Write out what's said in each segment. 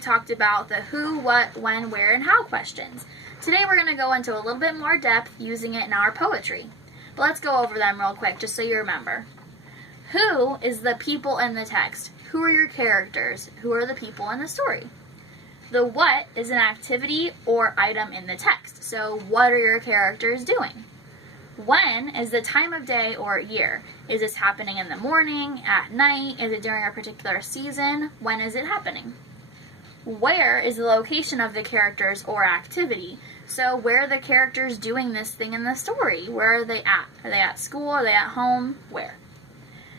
we talked about the who, what, when, where, and how questions. Today we're going to go into a little bit more depth using it in our poetry. But let's go over them real quick just so you remember. Who is the people in the text? Who are your characters? Who are the people in the story? The what is an activity or item in the text. So what are your characters doing? When is the time of day or year? Is this happening in the morning, at night? Is it during a particular season? When is it happening? Where is the location of the characters or activity? So where are the characters doing this thing in the story? Where are they at? Are they at school? Are they at home? Where?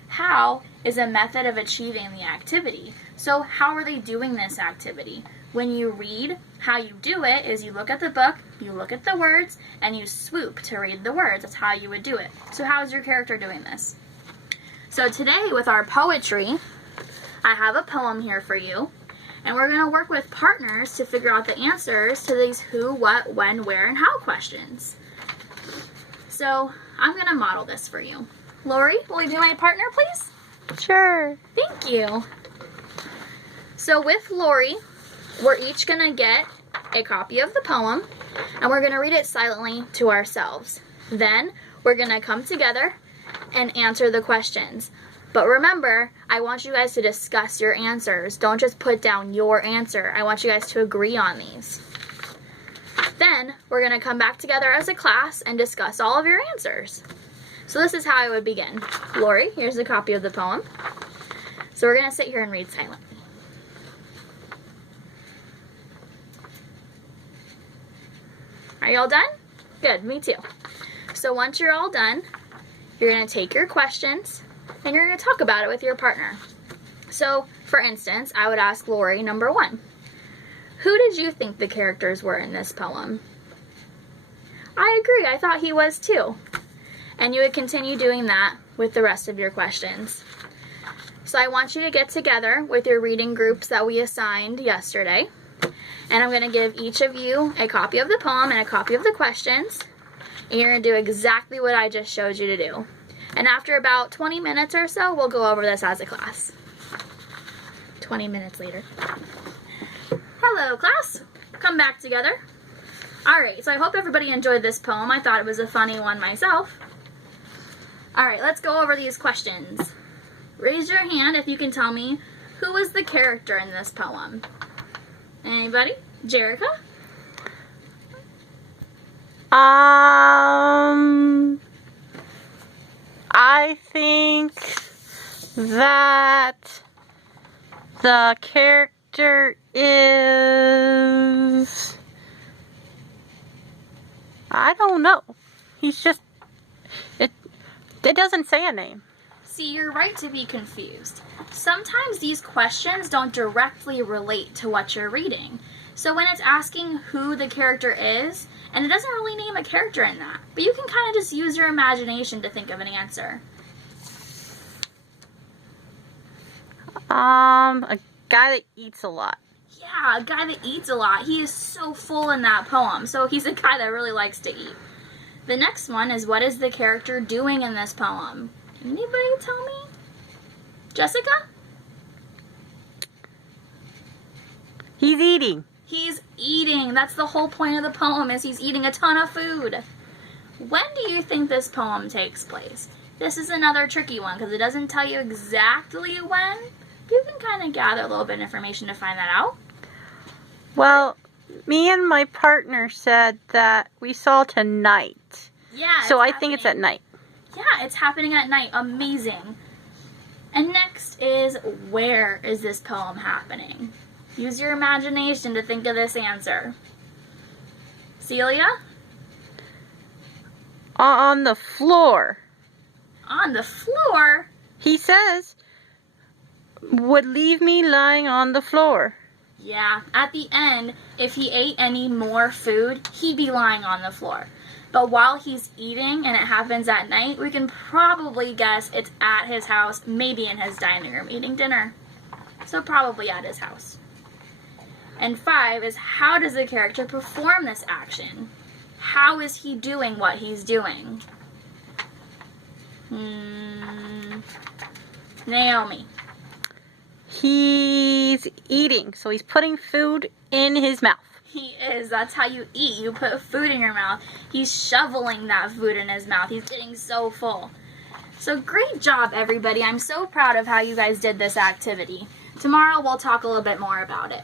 How is a method of achieving the activity. So how are they doing this activity? When you read, how you do it is you look at the book, you look at the words, and you swoop to read the words. That's how you would do it. So how is your character doing this? So today with our poetry, I have a poem here for you, and we're going to work with partners to figure out the answers to these who, what, when, where, and how questions. So I'm going to model this for you. Lori, will you be my partner, please? Sure. Thank you. So with Lori, we're each going to get a copy of the poem, and we're going to read it silently to ourselves. Then we're going to come together and answer the questions. But remember, I want you guys to discuss your answers. Don't just put down your answer. I want you guys to agree on these. Then we're going to come back together as a class and discuss all of your answers. So this is how I would begin. Lori, here's a copy of the poem. So we're going to sit here and read silently. Are you all done? Good, me too. So once you're all done, you're going to take your questions and you're going to talk about it with your partner. So, for instance, I would ask Lori, number 1, who did you think the characters were in this poem? I agree, I thought he was too. And you would continue doing that with the rest of your questions. So I want you to get together with your reading groups that we assigned yesterday. And I'm going to give each of you a copy of the poem and a copy of the questions. And you're going to do exactly what I just showed you to do. And after about 20 minutes or so, we'll go over this as a class. 20 minutes later. Hello, class. Come back together. Alright, so I hope everybody enjoyed this poem. I thought it was a funny one myself. Alright, let's go over these questions. Raise your hand if you can tell me who was the character in this poem. Anybody? Jerica? I think that the character is... I don't know. He's just... It doesn't say a name. See, you're right to be confused. Sometimes these questions don't directly relate to what you're reading. So when it's asking who the character is, and it doesn't really name a character in that, but you can kind of just use your imagination to think of an answer. A guy that eats a lot. Yeah, a guy that eats a lot. He is so full in that poem, so he's a guy that really likes to eat. The next one is, what is the character doing in this poem? Anybody tell me? Jessica? He's eating. He's eating. That's the whole point of the poem, is he's eating a ton of food. When do you think this poem takes place? This is another tricky one because it doesn't tell you exactly when. You can kind of gather a little bit of information to find that out. Well, me and my partner said that we saw tonight. Yeah. So I think it's at night. Yeah, it's happening at night. Amazing. And next is, where is this poem happening? Use your imagination to think of this answer. Celia? On the floor. On the floor? He says, would leave me lying on the floor. Yeah, at the end, if he ate any more food, he'd be lying on the floor. But while he's eating and it happens at night, we can probably guess it's at his house, maybe in his dining room eating dinner. So probably at his house. And 5 is, how does the character perform this action? How is he doing what he's doing? Naomi. He's eating, so he's putting food in his mouth. He is. That's how you eat. You put food in your mouth. He's shoveling that food in his mouth. He's getting so full. So great job, everybody. I'm so proud of how you guys did this activity. Tomorrow we'll talk a little bit more about it.